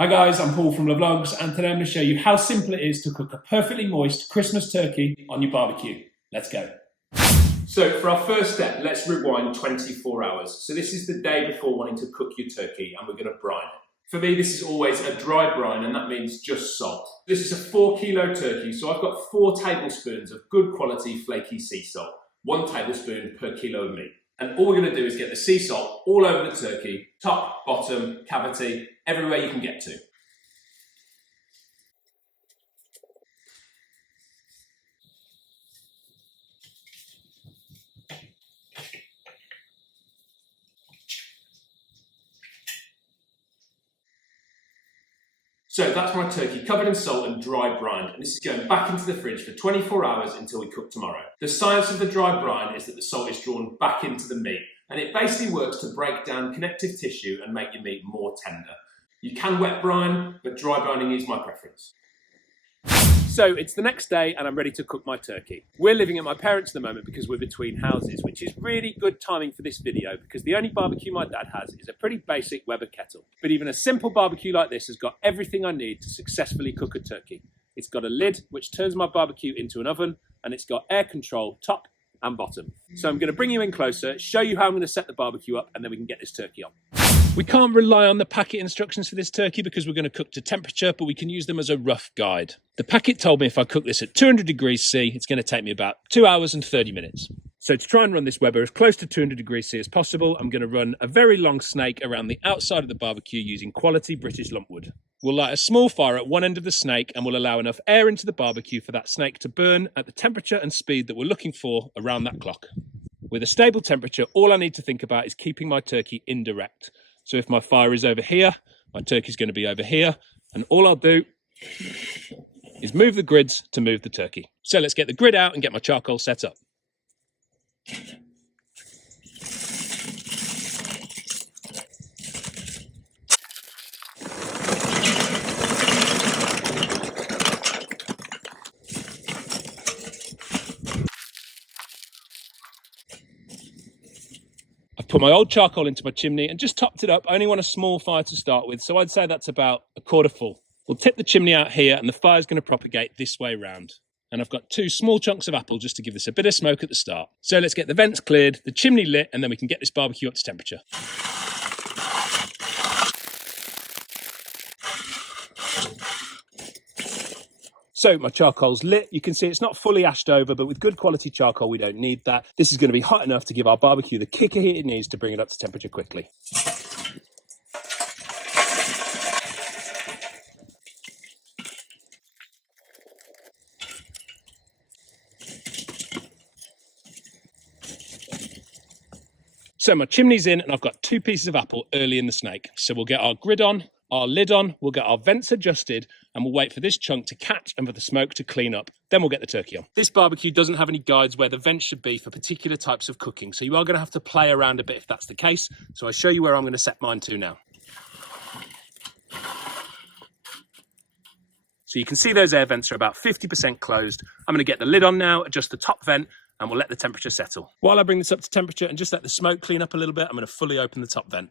Hi guys, I'm Paul from The Vlogs, and today I'm going to show you how simple it is to cook a perfectly moist Christmas turkey on your barbecue. Let's go. So for our first step, let's rewind 24 hours. So this is the day before wanting to cook your turkey, and we're going to brine it. For me, this is always a dry brine, and that means just salt. This is a 4 kilo turkey, so I've got 4 tablespoons of good quality flaky sea salt, 1 tablespoon per kilo of meat. And all we're going to do is get the sea salt all over the turkey, top, bottom, cavity, everywhere you can get to. So that's my turkey covered in salt and dry brined, and this is going back into the fridge for 24 hours until we cook tomorrow. The science of the dry brine is that the salt is drawn back into the meat, and it basically works to break down connective tissue and make your meat more tender. You can wet brine, but dry brining is my preference. So it's the next day and I'm ready to cook my turkey. We're living at my parents' at the moment because we're between houses, which is really good timing for this video because the only barbecue my dad has is a pretty basic Weber kettle. But even a simple barbecue like this has got everything I need to successfully cook a turkey. It's got a lid which turns my barbecue into an oven, and it's got air control top and bottom. So I'm going to bring you in closer, show you how I'm going to set the barbecue up, and then we can get this turkey on. We can't rely on the packet instructions for this turkey because we're going to cook to temperature, but we can use them as a rough guide. The packet told me if I cook this at 200 degrees C, it's going to take me about 2 hours and 30 minutes. So to try and run this Weber as close to 200 degrees C as possible, I'm going to run a very long snake around the outside of the barbecue using quality British lumpwood. We'll light a small fire at one end of the snake and we'll allow enough air into the barbecue for that snake to burn at the temperature and speed that we're looking for around that clock. With a stable temperature, all I need to think about is keeping my turkey indirect. So if my fire is over here, my turkey's going to be over here, and all I'll do is move the grids to move the turkey. So let's get the grid out and get my charcoal set up. Put my old charcoal into my chimney and just topped it up. I only want a small fire to start with, so I'd say that's about a quarter full. We'll tip the chimney out here and the fire's going to propagate this way round. And I've got 2 small chunks of apple just to give this a bit of smoke at the start. So let's get the vents cleared, the chimney lit, and then we can get this barbecue up to temperature. So my charcoal's lit. You can see it's not fully ashed over, but with good quality charcoal, we don't need that. This is going to be hot enough to give our barbecue the kicker heat it needs to bring it up to temperature quickly. So my chimney's in and I've got 2 pieces of apple early in the snake. So we'll get our grid on, our lid on, we'll get our vents adjusted, and we'll wait for this chunk to catch and for the smoke to clean up. Then we'll get the turkey on. This barbecue doesn't have any guides where the vents should be for particular types of cooking, so you are going to have to play around a bit if that's the case. So I'll show you where I'm going to set mine to now. So you can see those air vents are about 50% closed. I'm going to get the lid on now, adjust the top vent, and we'll let the temperature settle. While I bring this up to temperature and just let the smoke clean up a little bit, I'm going to fully open the top vent.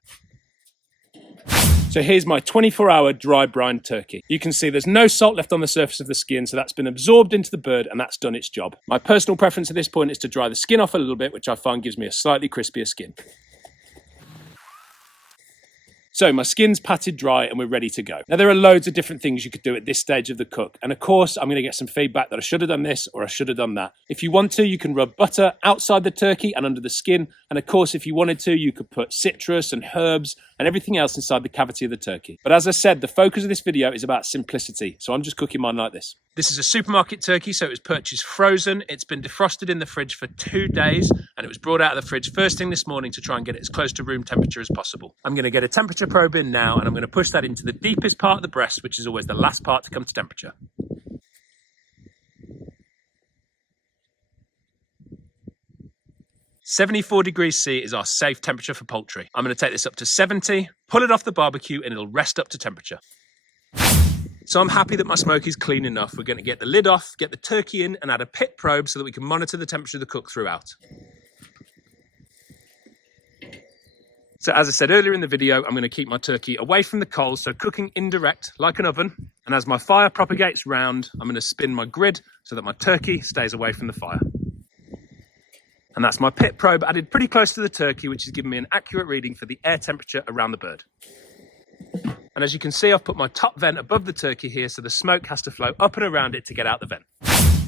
So here's my 24-hour dry brine turkey. You can see there's no salt left on the surface of the skin, so that's been absorbed into the bird and that's done its job. My personal preference at this point is to dry the skin off a little bit, which I find gives me a slightly crispier skin. So my skin's patted dry and we're ready to go. Now there are loads of different things you could do at this stage of the cook. And of course, I'm going to get some feedback that I should have done this or I should have done that. If you want to, you can rub butter outside the turkey and under the skin. And of course, if you wanted to, you could put citrus and herbs and everything else inside the cavity of the turkey. But as I said, the focus of this video is about simplicity. So I'm just cooking mine like this. This is a supermarket turkey, so it was purchased frozen. It's been defrosted in the fridge for 2 days, and it was brought out of the fridge first thing this morning to try and get it as close to room temperature as possible. I'm going to get a temperature probe in now, and I'm going to push that into the deepest part of the breast, which is always the last part to come to temperature. "74 degrees C is our safe temperature for poultry. I'm going to take this up to 70, pull it off the barbecue, and it'll rest up to temperature. So I'm happy that my smoke is clean enough. We're going to get the lid off, get the turkey in, and add a pit probe so that we can monitor the temperature of the cook throughout. So as I said earlier in the video, I'm going to keep my turkey away from the coals, so cooking indirect like an oven. And as my fire propagates round, I'm going to spin my grid so that my turkey stays away from the fire. And that's my pit probe added pretty close to the turkey, which is giving me an accurate reading for the air temperature around the bird. And as you can see, I've put my top vent above the turkey here, so the smoke has to flow up and around it to get out the vent.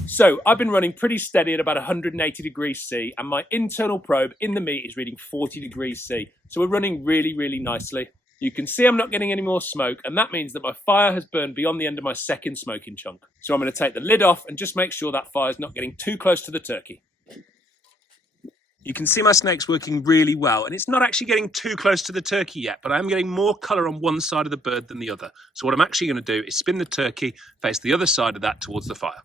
So I've been running pretty steady at about 180 degrees C, and my internal probe in the meat is reading 40 degrees C. So we're running really, really nicely. You can see I'm not getting any more smoke, and that means that my fire has burned beyond the end of my second smoking chunk. So I'm going to take the lid off and just make sure that fire's not getting too close to the turkey. You can see my snake's working really well, and it's not actually getting too close to the turkey yet, but I'm getting more colour on one side of the bird than the other. So what I'm actually going to do is spin the turkey, face the other side of that towards the fire.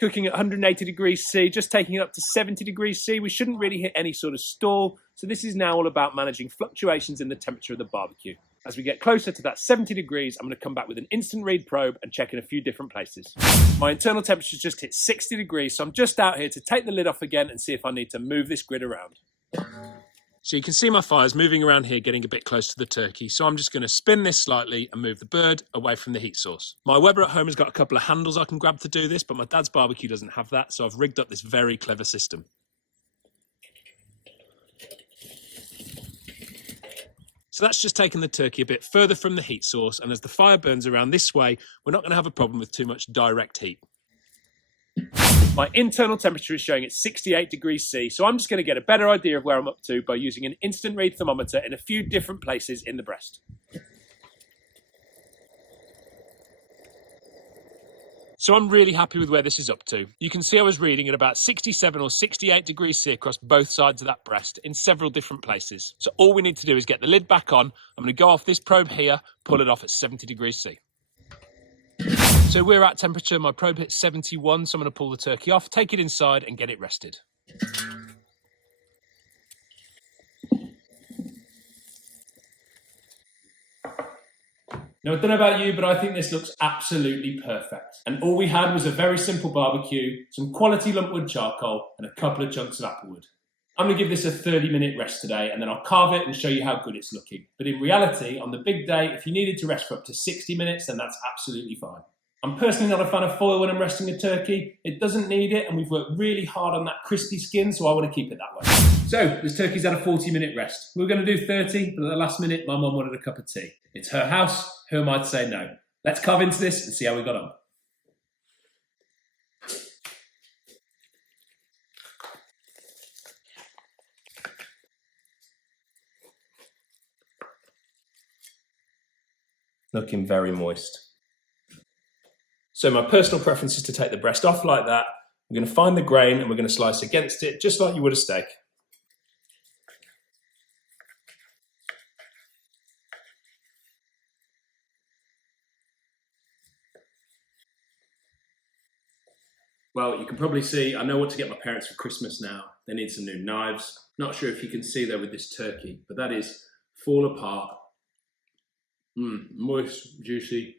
Cooking at 180 degrees C, just taking it up to 70 degrees C. We shouldn't really hit any sort of stall. So this is now all about managing fluctuations in the temperature of the barbecue. As we get closer to that 70 degrees, I'm going to come back with an instant read probe and check in a few different places. My internal temperature's just hit 60 degrees, so I'm just out here to take the lid off again and see if I need to move this grid around. So you can see my fire's moving around here, getting a bit close to the turkey. So I'm just going to spin this slightly and move the bird away from the heat source. My Weber at home has got a couple of handles I can grab to do this, but my dad's barbecue doesn't have that. So I've rigged up this very clever system. So that's just taking the turkey a bit further from the heat source. And as the fire burns around this way, we're not going to have a problem with too much direct heat. My internal temperature is showing at 68 degrees C, so I'm just going to get a better idea of where I'm up to by using an instant read thermometer in a few different places in the breast. So I'm really happy with where this is up to. You can see I was reading at about 67 or 68 degrees C across both sides of that breast in several different places. So all we need to do is get the lid back on. I'm going to go off this probe here, pull it off at 70 degrees C. So we're at temperature, my probe hit 71, so I'm going to pull the turkey off, take it inside and get it rested. Now, I don't know about you, but I think this looks absolutely perfect. And all we had was a very simple barbecue, some quality lumpwood charcoal and a couple of chunks of applewood. I'm going to give this a 30-minute rest today, and then I'll carve it and show you how good it's looking. But in reality, on the big day, if you needed to rest for up to 60 minutes, then that's absolutely fine. I'm personally not a fan of foil when I'm resting a turkey. It doesn't need it, and we've worked really hard on that crispy skin, so I want to keep it that way. So, this turkey's had a 40-minute rest. We were going to do 30, but at the last minute, my mum wanted a cup of tea. It's her house. Who am I to say no? Let's carve into this and see how we got on. Looking very moist. So my personal preference is to take the breast off like that. We're going to find the grain and we're going to slice against it, just like you would a steak. Well, you can probably see, I know what to get my parents for Christmas now. They need some new knives. Not sure if you can see there with this turkey, but that is fall apart. Moist, juicy,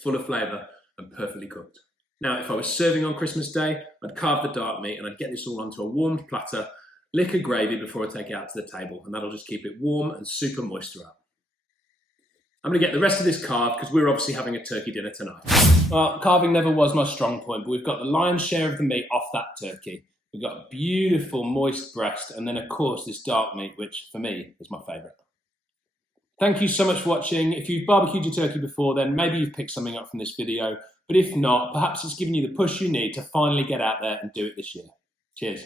full of flavour and perfectly cooked. Now, if I was serving on Christmas Day, I'd carve the dark meat and I'd get this all onto a warmed platter, lick a gravy before I take it out to the table, and that'll just keep it warm and super moist throughout. I'm going to get the rest of this carved because we're obviously having a turkey dinner tonight. Well, carving never was my strong point, but we've got the lion's share of the meat off that turkey. We've got a beautiful moist breast, and then of course this dark meat, which for me is my favourite. Thank you so much for watching. If you've barbecued your turkey before, then maybe you've picked something up from this video. But if not, perhaps it's given you the push you need to finally get out there and do it this year. Cheers.